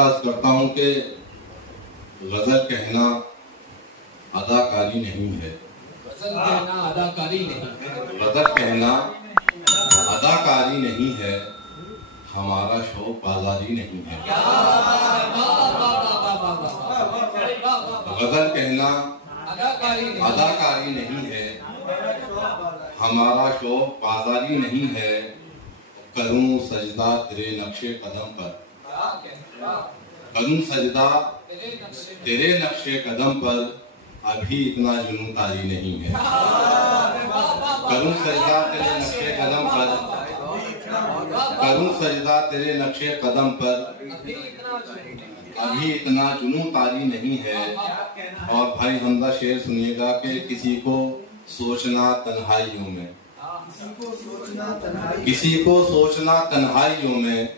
अर्ज करता हूँ कि गजल कहना अदाकारी नहीं है। गजल कहना अदाकारी नहीं है। गजल कहना अदाकारी नहीं है, हमारा शौक बाजारी नहीं है। गजल कहना अदाकारी नहीं है, हमारा शौक बाजारी नहीं है। करूं सजदा तेरे नक्शे कदम पर, करूं सजदा तेरे नक्शे कदम पर, अभी इतना जुनून तारी नहीं है। करूं सजदा तेरे नक्शे कदम पर, करूं सजदा तेरे नक्शे कदम पर, अभी इतना जुनून तारी नहीं है। और भाई हमदा शेर सुनिएगा कि किसी को सोचना तन्हाइयों में, किसी को सोचना तन्हाइयों में,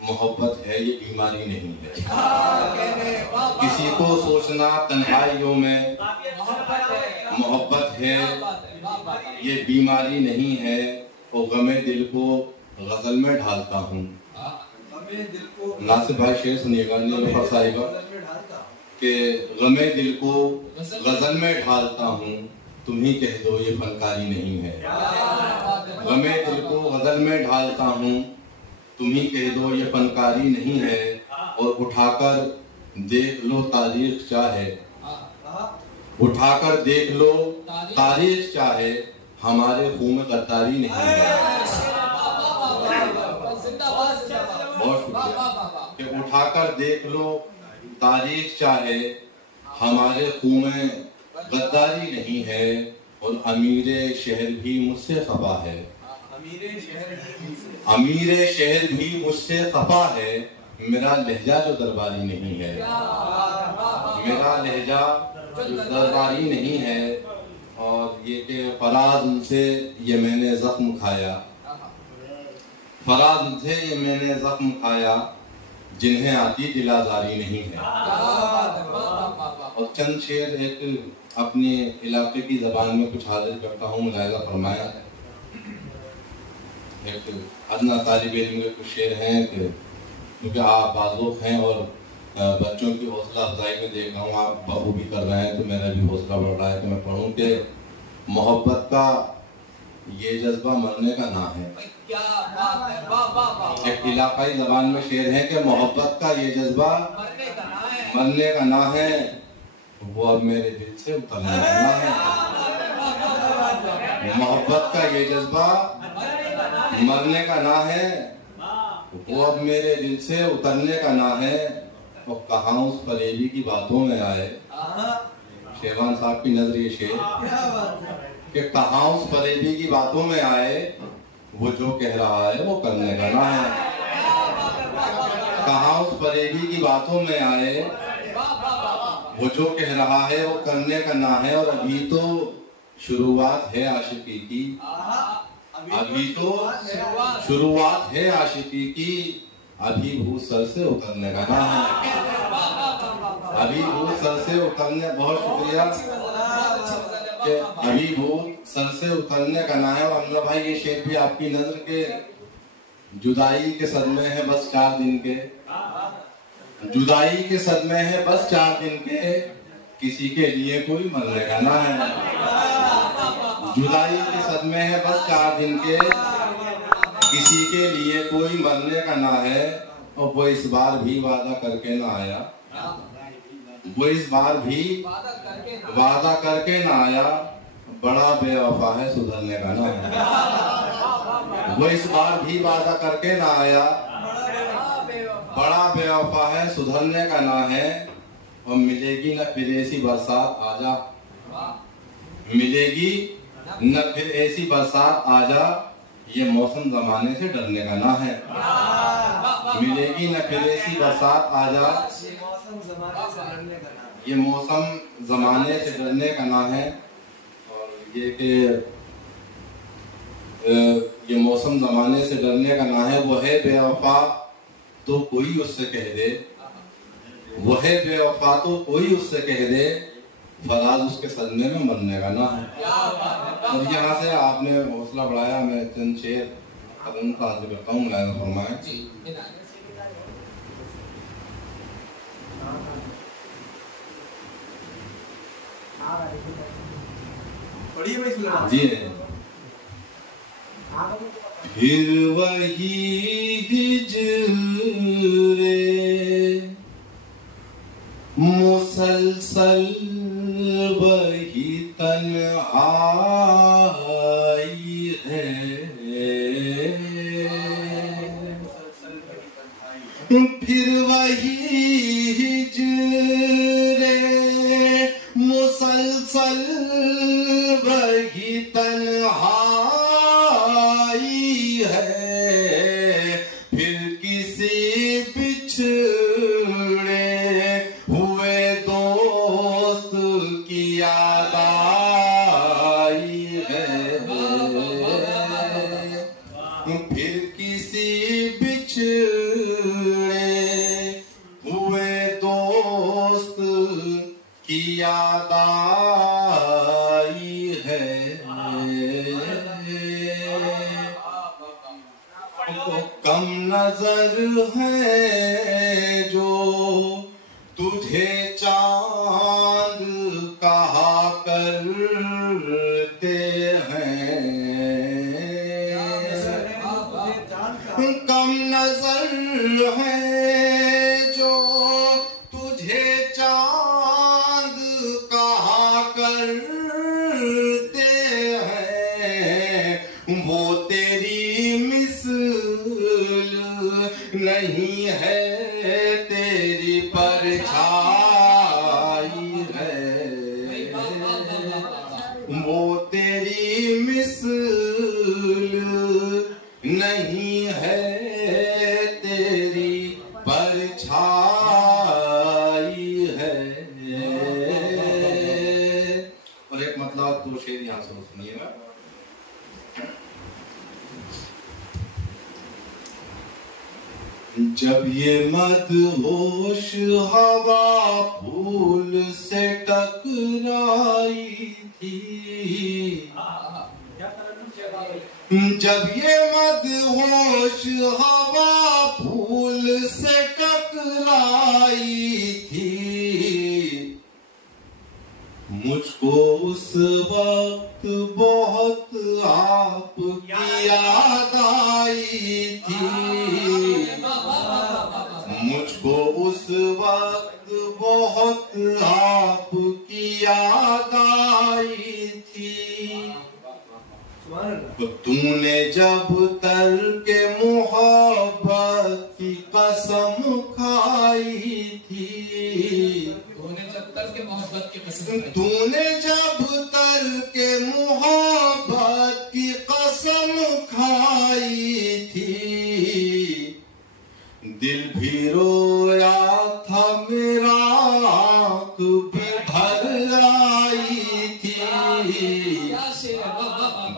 मोहब्बत है ये बीमारी नहीं है। किसी को सोचना तन्हाइयों में, मोहब्बत है ये बीमारी नहीं है। और गमे दिल को गजल में ढालता हूँ। नासिर भाई शेर सुनिएगा नीलोफर साहिबा कि गमे दिल को गजल में ढालता हूँ, तुम ही कह दो ये फनकारी नहीं है। गमे दिल को गजल में ढालता हूँ, तुम ही कह दो ये फनकारी नहीं है। और उठाकर देख लो तारीख चाहे, उठाकर देख लो तारीख चाहे, हमारे खून में गद्दारी नहीं है। बहुत शुक्रिया कि उठाकर देख लो तारीख चाहे, हमारे खून में गद्दारी नहीं है। और अमीरे शहर भी मुझसे खफा है, अमीरे शहर भी मुझसे खफा है, मेरा लहजा जो दरबारी नहीं है। मेरा लहजा जो दरबारी नहीं है। और ये कि फराज उनसे ये मैंने जख्म खाया, फराज उनसे ये मैंने जख्म खाया, जिन्हें आती दिलाजारी नहीं है। और चंद शेर एक अपने इलाके की जबान में कुछ हाजिर करता हूँ। मुलाहिजा फरमाया एक अदना तालिब इल्म के कुछ शेर हैं कि क्योंकि आप बाज़ुक हैं और बच्चों की हौसला अफजाई में देख रहा हूँ आप बखूबी कर रहे हैं, तो मेरा भी हौसला बढ़ रहा है कि मैं पढ़ूँ कि मोहब्बत का ये जज्बा मरने का ना है। एक इलाकाई जबान में शेर है कि मोहब्बत का ये जज्बा मरने का ना है, वो अब मेरे दिल से उतरने का ना है। मोहब्बत का ये जज्बा मरने का ना है, वो अब मेरे दिल से उतरने का ना है। और कहाँ उस फरेबी की बातों में आए, शेरवान साहब की नजर ये शेर कि कहाँ उस फरेबी की बातों में आए, वो जो कह रहा है वो करने का ना है। कहाँ उस फरेबी की बातों में आए, वो जो कह रहा है वो करने का ना है। और अभी तो शुरुआत है आशिकी की, अभी तो शुरुआत है आशिकी की, अभी भूत सर से उतरने का ना है। अभी भूत सर से उतरने, बहुत शुक्रिया कि अभी भूत सर से उतरने का ना है। और हमजा भाई ये शेर भी आपकी नजर के जुदाई के सदमे है बस 4 दिन के, जुदाई के सदमे है बस 4 दिन के, किसी के लिए कोई मरने का ना है। जुदाई के सदमे है बस 4 दिन के, किसी के लिए कोई मरने का ना है। और वो इस बार भी वादा करके ना आया, वो इस बार भी वादा करके ना आया, बड़ा बेवफा है सुधरने का ना है। वो इस बार भी वादा करके ना आया, बड़ा बेवफा है सुधरने का ना है। और मिलेगी न फिर ऐसी बरसात आजा, मिलेगी न फिर ऐसी बरसात आजा, ये मौसम जमाने से डरने का ना है। मिलेगी न फिर ऐसी बरसात आजा, ये मौसम जमाने से डरने का ना है। और ये कि ये मौसम जमाने से डरने का ना है। वो है बेवफा तो कोई उससे कह दे, वो है बेवफा तो कोई उससे कह दे, फराज उसके सदमे में मरने का ना है। और यहाँ से आपने हौसला बढ़ाया, मैं चंद शेर कदम का हाजिर करता हूँ। मुलाहिजा फरमाएं जी फिर वही हिजरे मुसलसल वही तन्हाई है, फिर वही हिजरे मुसलसल वही तन्हाई है, फिर किसी बिछड़े हुए दोस्त की याद आई है, फिर किसी बिछड़े हुए दोस्त की याद आई है। कम नजर है जो तुझे चांद कहा करते हैं, कम नजर है जो तुझे चांद कहा करते हैं, वो तेरी मिसल नहीं है, तेरी परछाई है, वो तेरी मिसल नहीं है, तेरी परछाई है। और एक मतलब दो शेर यहाँ से सुनिएगा। जब ये मदहोश हवा फूल से टकराई थी, जब ये मदहोश हवा फूल से टकराई थी, मुझको उस वक्त बहुत आपकी याद आई थी, मुझको उस वक्त बहुत आपकी याद आई थी। तो तूने जब तरके मोहब्बत की कसम खाई थी, तूने जब तरके मोहब्बत की कसम खाई थी, दिल भी रोया था मेरा, आँख भी भर आई थी,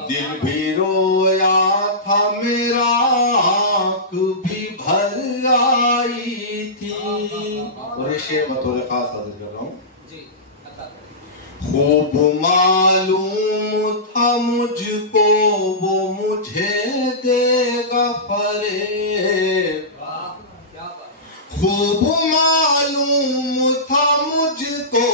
दिल भी रोया था मेरा, आँख भी भर आई थी। और ये शेर बतौर खास हाजिर कर रहा हूँ। खूब मालूम था मुझको वो मुझे देगा फरेब, खूब मालूम था मुझको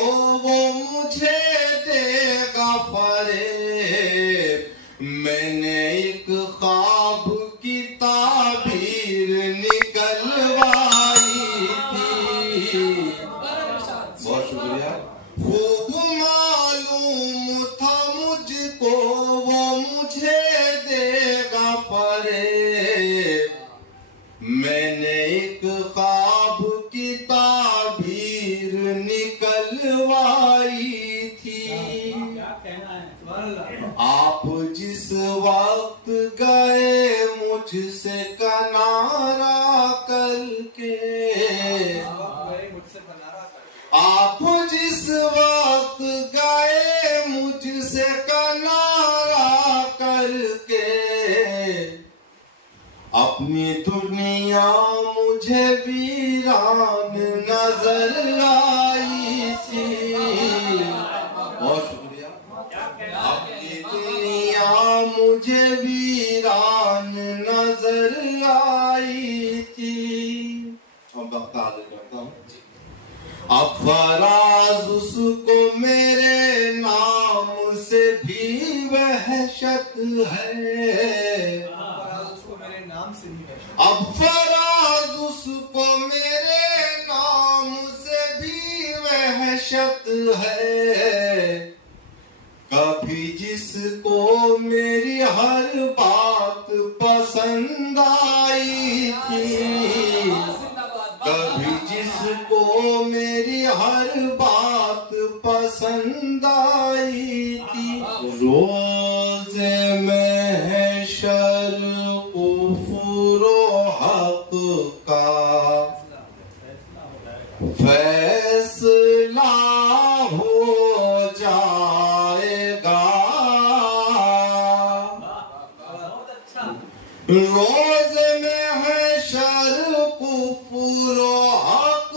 वो मुझे देगा फरेब, मैंने एक ख्वाब की ताबीर निकलवाई थी। बहुत शुक्रिया। खूब मालूम था मुझको वो मुझे देगा फरेब, मैंने एक ख्वाब की ताबीर निकलवाई थी। आप जिस वक्त गए मुझसे किनारा करके, आप जिस वक्त गए मुझसे किनारा करके, अपनी दुनिया मुझे वीरान नजर आई थी। बहुत शुक्रिया। अपनी दुनिया मुझे वीरान नजर आई थी। अब वक्त हाजिर करता हूँ। अब फराज उसको मेरे नाम से भी वहशत है, अब फराज उसको मेरे नाम से भी वहशत है। कभी जिसको मेरी हर बात पसंद आई थी, कभी जिसको मेरी हर बात पसंद आई थी, रोज़े महशर कुफ्र हक का फैसला हो जाएगा। रोज़ महशर कुफ्र हक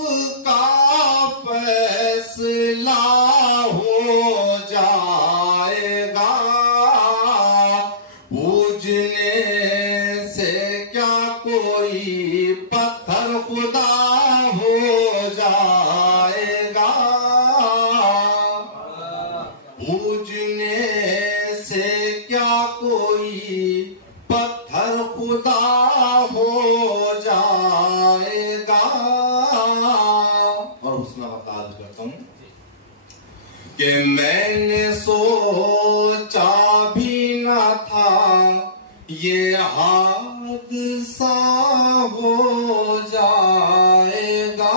का फैसला हो जाएगा। पूजने से क्या कोई पत्थर खुदा हो जाएगा, पूजने से क्या कोई पत्थर खुदा हो जाएगा। और उसमें अर्ज करता हूं कि मैंने सोचा भी न था ये हादसा हो जाएगा,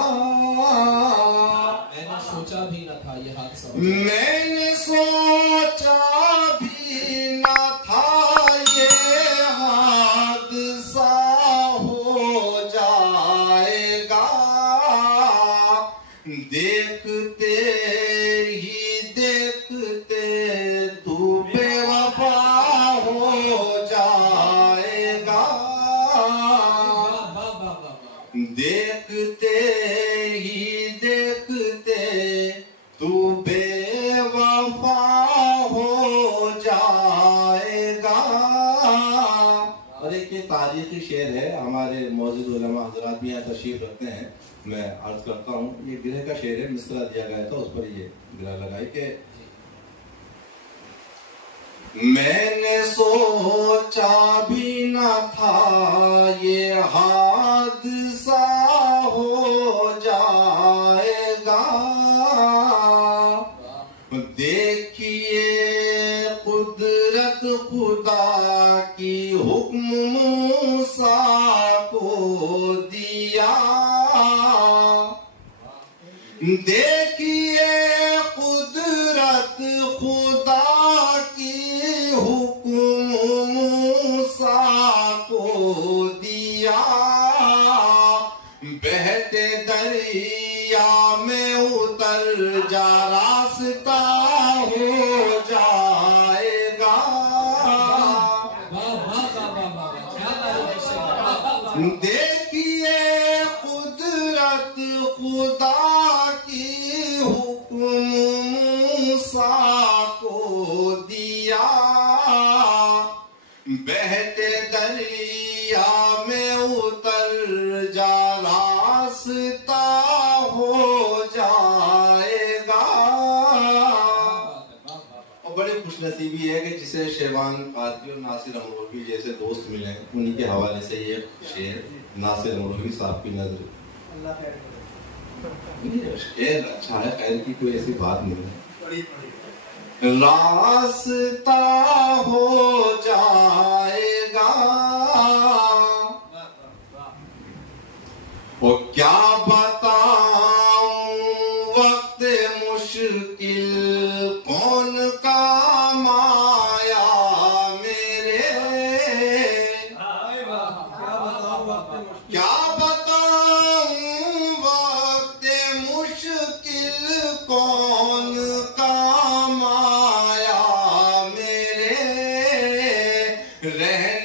मैंने सोचा भी न था ये हादसा, मैंने सोचा भी न था ये हादसा हो जाएगा। देखते ही देखते तू बेवफा हो जाएगा, देखते ही देखते तू बेवफा हो जाएगा। और एक ये तारीखी शेर है, हमारे मौजूद उलमा हज़रात भी यहाँ तशरीफ रखते हैं। मैं अर्ज करता हूँ, ये गिरह का शेर है, मिसरा दिया गया था, उस पर ये गिरह लगाई कि मैंने सोचा भी न था ये हादसा हो जाएगा। देखिए कुदरत खुदा की हुक्म मूसा को दिया, देखिए कुदरत खुदा की हुक्म मूसा को दिया। बहते दरिया में उतर जा रास्ता हो जाएगा। देखिए कुदरत खुदा की हुक्म मूसा को दिया, बहते दरिया में उतर जा रास्ता हो जाएगा। और बड़े खुशनसीबी है कि जिसे शेबान कादरी और नासिर अमरोही जैसे दोस्त मिले, उन्हीं के हवाले से ये शेर नासिर अमरोही साहब की नजर शेर अच्छा है, खैर की कोई ऐसी बात नहीं है। रास्ता हो जाएगा वो क्या बताऊं वक्त मुश्किल कौन काम आया मेरे, क्या बताऊं वक्त मुश्किल कौन काम आया मेरे। रह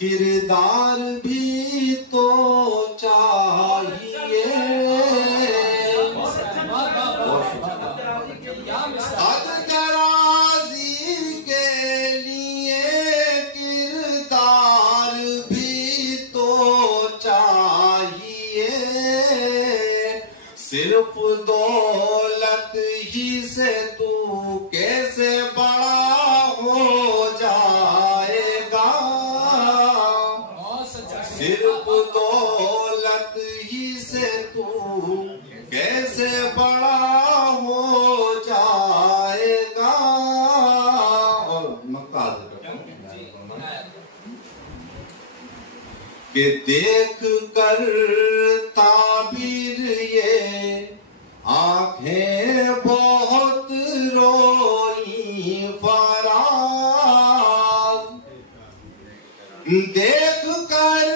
किरदार भी तो चाहिए, अदगराजी के लिए किरदार भी तो चाहिए, सिर्फ दौलत ही से तू कैसे बड़ा हो जाएगा, सिर्फ दौलत ही से तू कैसे बड़ा हो जाएगा। और मक्का के देख कर ताबीर ये आंखें बहुत रोई फराज, देख कर